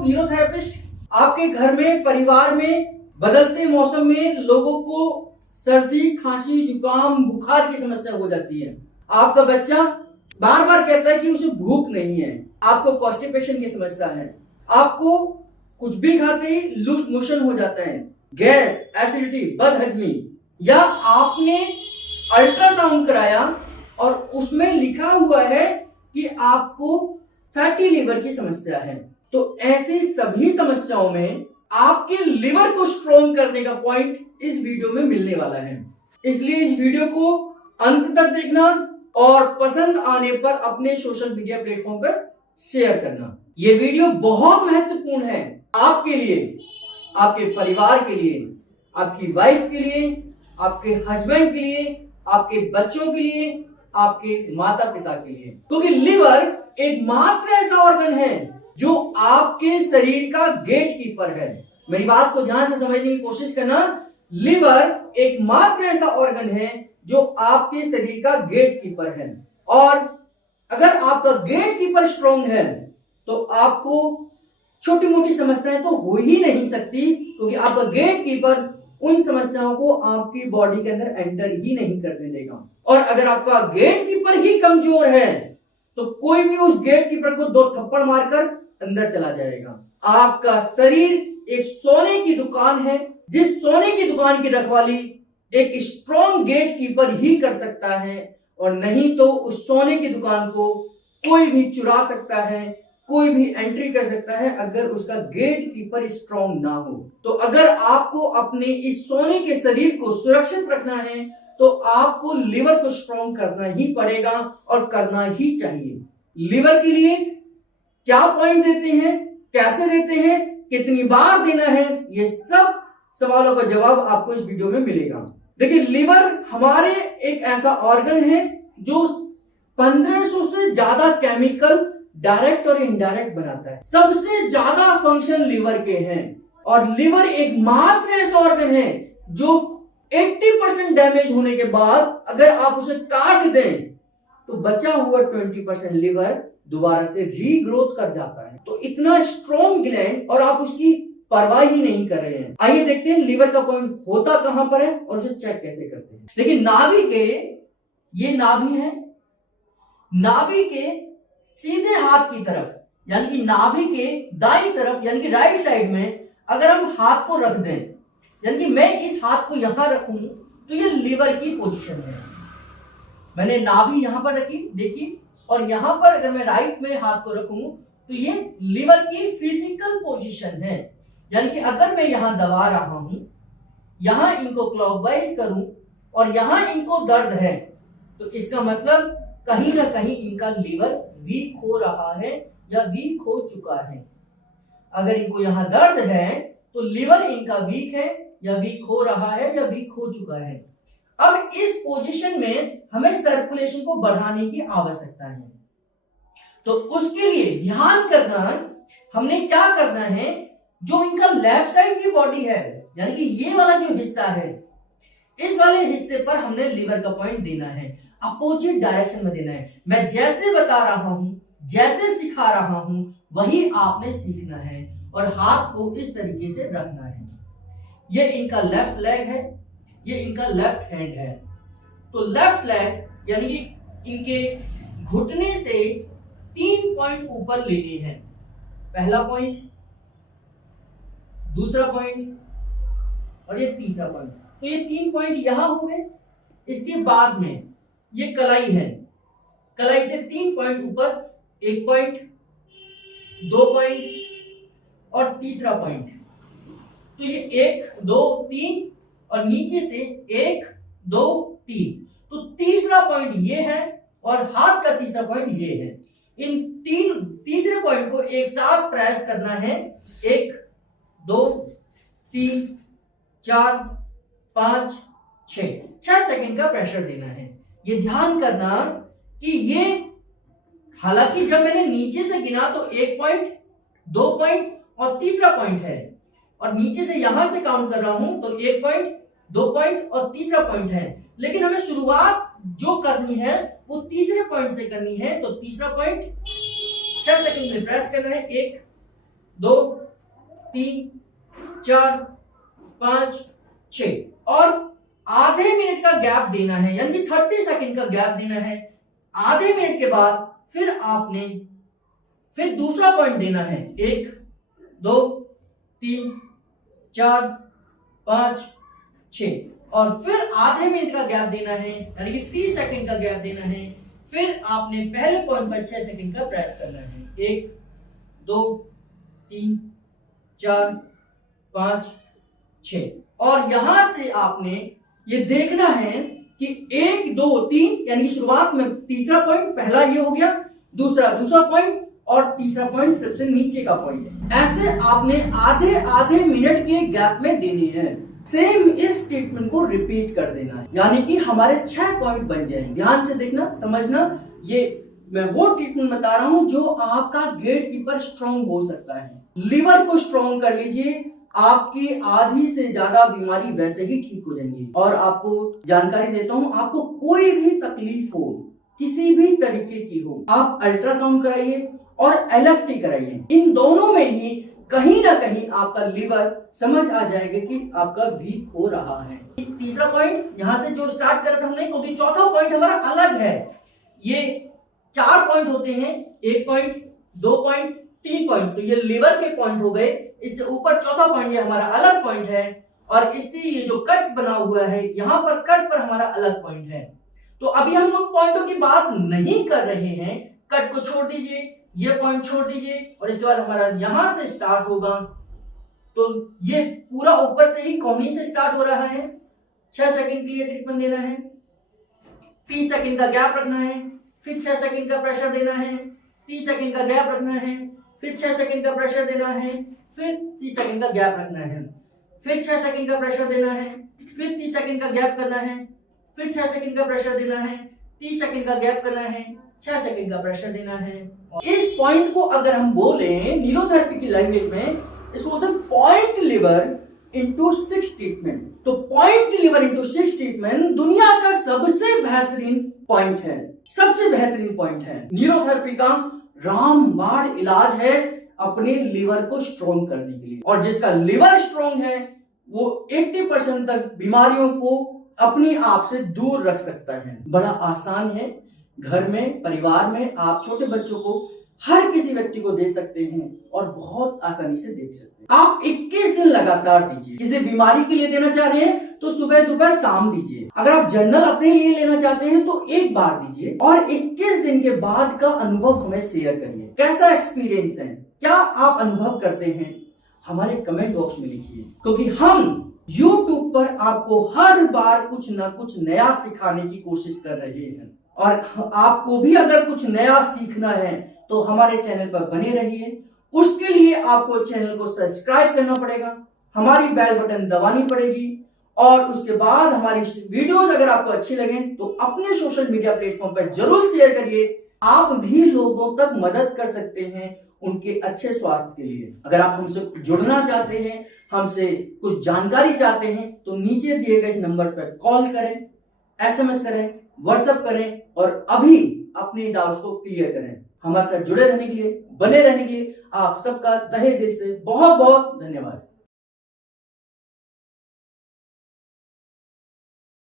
Of neurotherapist. आपके घर में, परिवार में बदलते मौसम में लोगों को सर्दी, खांसी, जुकाम, बुखार की समस्या हो जाती है। आपका बच्चा बार बार कहता है कि उसे भूख नहीं है, आपको कॉन्स्टिपेशन की समस्या है, आपको कुछ भी खाते ही लूज मोशन हो जाता है, गैस, एसिडिटी, बदहजमी, या आपने अल्ट्रासाउंड कराया और उसमें लिखा हुआ है कि आपको फैटी लिवर की समस्या है। तो ऐसी सभी समस्याओं में आपके लिवर को स्ट्रॉन्ग करने का पॉइंट इस वीडियो में मिलने वाला है। इसलिए इस वीडियो को अंत तक देखना और पसंद आने पर अपने सोशल मीडिया प्लेटफॉर्म पर शेयर करना। यह वीडियो बहुत महत्वपूर्ण है आपके लिए, आपके परिवार के लिए, आपकी वाइफ के लिए, आपके हस्बैंड के लिए, आपके बच्चों के लिए, आपके माता पिता के लिए। क्योंकि लिवर एकमात्र ऐसा ऑर्गन है जो आपके शरीर का गेट कीपर है। मेरी बात को ध्यान से समझने की कोशिश करना। लिवर एकमात्र ऐसा ऑर्गन है जो आपके शरीर का गेट कीपर है, और अगर आपका गेट कीपर स्ट्रॉन्ग है तो आपको छोटी मोटी समस्याएं तो हो ही नहीं सकती, क्योंकि आपका गेट कीपर उन समस्याओं को आपकी बॉडी के अंदर एंटर ही नहीं करने देगा। और अगर आपका गेट कीपर ही कमजोर है तो कोई भी उस गेट कीपर को 2 थप्पड़ मारकर अंदर चला जाएगा। आपका शरीर एक सोने की दुकान है, जिस सोने की दुकान की रखवाली एक स्ट्रॉन्ग गेट कीपर ही कर सकता है, और नहीं तो उस सोने की दुकान को कोई भी चुरा सकता है, कोई भी एंट्री कर सकता है अगर उसका गेट कीपर स्ट्रॉन्ग ना हो। तो अगर आपको अपने इस सोने के शरीर को सुरक्षित रखना है तो आपको लिवर को स्ट्रॉन्ग करना ही पड़ेगा और करना ही चाहिए। लिवर के लिए क्या पॉइंट देते हैं, कैसे देते हैं, कितनी बार देना है, ये सब सवालों का जवाब आपको इस वीडियो में मिलेगा। देखिए, लिवर हमारे एक ऐसा ऑर्गन है जो 1500 से ज्यादा केमिकल डायरेक्ट और इनडायरेक्ट बनाता है। सबसे ज्यादा फंक्शन लिवर के हैं, और लिवर एकमात्र ऐसा ऑर्गन है जो 80% डैमेज होने के बाद अगर आप उसे काट दें तो बचा हुआ 20% लिवर दोबारा से रीग्रोथ कर जाता है। तो इतना स्ट्रॉन्ग ग्लैंड, और आप उसकी परवाह ही नहीं कर रहे हैं। आइए देखते हैं लिवर का पॉइंट होता कहां पर है और उसे चेक कैसे करते हैं। देखिए, नाभि के, ये नाभि है, नाभि के सीधे हाथ की तरफ, यानी कि नाभि के दाईं तरफ, यानी कि राइट साइड में अगर हम हाथ को रख दें, यानी कि मैं इस हाथ को यहां रखूं तो ये लिवर की पोजीशन है। मैंने नाभि यहां पर रखी, देखिए, और यहां पर अगर मैं राइट में हाथ को रखूं तो ये लिवर की फिजिकल पोजीशन है। यानी कि अगर मैं यहां दबा रहा हूं, यहां इनको क्लॉकवाइज करूं और यहां इनको दर्द है, तो इसका मतलब कहीं ना कहीं इनका लिवर वीक हो रहा है या वीक हो चुका है। अगर इनको यहां दर्द है तो लिवर इनका वीक है या वीक हो रहा है या वीक हो चुका है। अब इस पोजीशन में हमें सर्कुलेशन को बढ़ाने की आवश्यकता है। तो उसके लिए ध्यान करना, हमने क्या करना है, जो इनका लेफ्ट साइड की बॉडी है, यानी कि ये वाला जो हिस्सा है, इस वाले हिस्से पर हमने लिवर का पॉइंट देना है, अपोजिट डायरेक्शन में देना है। मैं जैसे बता रहा हूं, जैसे सिखा रहा हूं, वही आपने सीखना है, और हाथ को इस तरीके से रखना है। ये इनका लेफ्ट लेग है, ये इनका लेफ्ट हैंड है। तो लेफ्ट लेग यानी कि इनके घुटने से 3 पॉइंट ऊपर लेने हैं। पहला पॉइंट, दूसरा पॉइंट और ये तीसरा पॉइंट। तो ये 3 पॉइंट यहां हो गए। इसके बाद में ये कलाई है, कलाई से 3 पॉइंट ऊपर, 1 पॉइंट, 2 पॉइंट और तीसरा पॉइंट। तो ये 1 2 3 और नीचे से 1 2 3। तो तीसरा पॉइंट ये है और हाथ का तीसरा पॉइंट ये है। इन तीसरे पॉइंट को एक साथ प्रेस करना है। 1 2 3 4 5 6 सेकंड का प्रेशर देना है। ये ध्यान करना कि ये, हालांकि जब मैंने नीचे से गिना तो 1 पॉइंट, 2 पॉइंट और तीसरा पॉइंट है, और नीचे से यहां से काउंट कर रहा हूं तो 1 पॉइंट, 2 पॉइंट और तीसरा पॉइंट है। लेकिन हमें शुरुआत जो करनी है वो तीसरे पॉइंट से करनी है। तो तीसरा पॉइंट 6 सेकंड में प्रेस करना है। 1 2 3 4 5 6 और आधे मिनट का गैप देना है, यानी कि 30 सेकंड का गैप देना है। आधे मिनट के बाद फिर आपने फिर दूसरा पॉइंट देना है, 1 2 3 4 5 6 और फिर आधे मिनट का गैप देना है, यानी कि 30 सेकंड का गैप देना है। फिर आपने पहले पॉइंट पर 6 सेकंड का प्रेस करना है, 1 2 3 4 5 6 और यहां से आपने ये देखना है कि 1 2 3 यानी कि शुरुआत में तीसरा पॉइंट, पहला ये हो गया, दूसरा पॉइंट और तीसरा पॉइंट सबसे नीचे का पॉइंट है। ऐसे आपने आधे आधे मिनट के गैप में देनी है। सेम इस ट्रीटमेंट को रिपीट कर देना है, यानी कि हमारे 6 पॉइंट बन जाएंगे। ध्यान से देखना, समझना, ये मैं वो ट्रीटमेंट बता रहा हूं जो आपका गेट कीपर स्ट्रॉन्ग हो सकता है। लिवर को स्ट्रॉन्ग कर लीजिए, आपकी आधी से ज्यादा बीमारी वैसे ही ठीक हो जाएंगी। और आपको जानकारी देता हूं, आपको कोई भी तकलीफ हो, किसी भी तरीके की हो, आप अल्ट्रासाउंड कराइए और एलएफटी कराइए। इन दोनों में ही कहीं ना कहीं आपका लिवर समझ आ जाएगा कि आपका वीक हो रहा है। तीसरा पॉइंट यहां से जो स्टार्ट करा था हमने, क्योंकि चौथा पॉइंट हमारा अलग है। ये 4 पॉइंट होते हैं, 1 पॉइंट 2 पॉइंट 3 पॉइंट, तो ये लिवर के पॉइंट हो गए। इससे ऊपर चौथा पॉइंट ये हमारा अलग पॉइंट है और इससे ये जो कट बना हुआ है, यहां पर कट पर हमारा अलग पॉइंट है। तो अभी हम उन पॉइंटों की बात नहीं कर रहे हैं, कट को छोड़ दीजिए, ये पॉइंट छोड़ दीजिए और इसके बाद हमारा यहां से स्टार्ट होगा। तो ये पूरा ऊपर से ही कोहनी से स्टार्ट हो रहा है। 6 सेकंड के लिए ट्रीटमेंट देना है, 30 सेकंड का गैप रखना है, फिर 6 सेकंड का प्रेशर देना है, 30 सेकंड का गैप रखना है, फिर 6 सेकंड का प्रेशर देना है, फिर 30 सेकंड का गैप रखना है, फिर 6 सेकंड का प्रेशर देना है, फिर 30 सेकंड का गैप करना है, फिर 6 सेकंड का प्रेशर देना है, 30 सेकंड का गैप करना है, 6 सेकंड का प्रेशर देना है। इस पॉइंट को अगर हम बोलें न्यूरोथेरेपी की लैंग्वेज में, इसको बोलते हैं पॉइंट लिवर इंटू 6 ट्रीटमेंट। तो पॉइंट लिवर इंटू 6 ट्रीटमेंट दुनिया का सबसे बेहतरीन पॉइंट है, सबसे बेहतरीन पॉइंट है। न्यूरोथेरेपी का रामबाण इलाज है अपने लिवर को स्ट्रॉन्ग करने के लिए। और जिसका लिवर स्ट्रॉन्ग है वो 80% तक बीमारियों को अपनी आप से दूर रख सकता है। बड़ा आसान है, घर में, परिवार में आप छोटे बच्चों को हर किसी व्यक्ति को दे सकते हैं और बहुत आसानी से देख सकते हैं। आप 21 दिन लगातार दीजिए। किसी बीमारी के लिए देना चाह रहे हैं तो सुबह दोपहर शाम दीजिए। अगर आप जर्नल अपने लिए लेना चाहते हैं तो एक बार दीजिए और 21 दिन के बाद का अनुभव हमें शेयर करिए। कैसा एक्सपीरियंस है, क्या आप अनुभव करते हैं, हमारे कमेंट बॉक्स में लिखिए। क्योंकि हम YouTube पर आपको हर बार कुछ ना कुछ नया सिखाने की कोशिश कर रहे हैं और आपको भी अगर कुछ नया सीखना है तो हमारे चैनल पर बने रहिए। उसके लिए आपको चैनल को सब्सक्राइब करना पड़ेगा, हमारी बेल बटन दबानी पड़ेगी और उसके बाद हमारी वीडियोस अगर आपको अच्छी लगे तो अपने सोशल मीडिया प्लेटफॉर्म पर जरूर शेयर करिए। आप भी लोगों तक मदद कर सकते हैं उनके अच्छे स्वास्थ्य के लिए। अगर आप हमसे जुड़ना चाहते हैं, हमसे कुछ जानकारी चाहते हैं तो नीचे दिए गए इस नंबर पर कॉल करें, SMS करें, व्हाट्सएप करें और अभी अपनी डाउट्स को क्लियर करें। हमारे साथ जुड़े रहने के लिए, बने रहने के लिए आप सबका तहे दिल से बहुत बहुत धन्यवाद।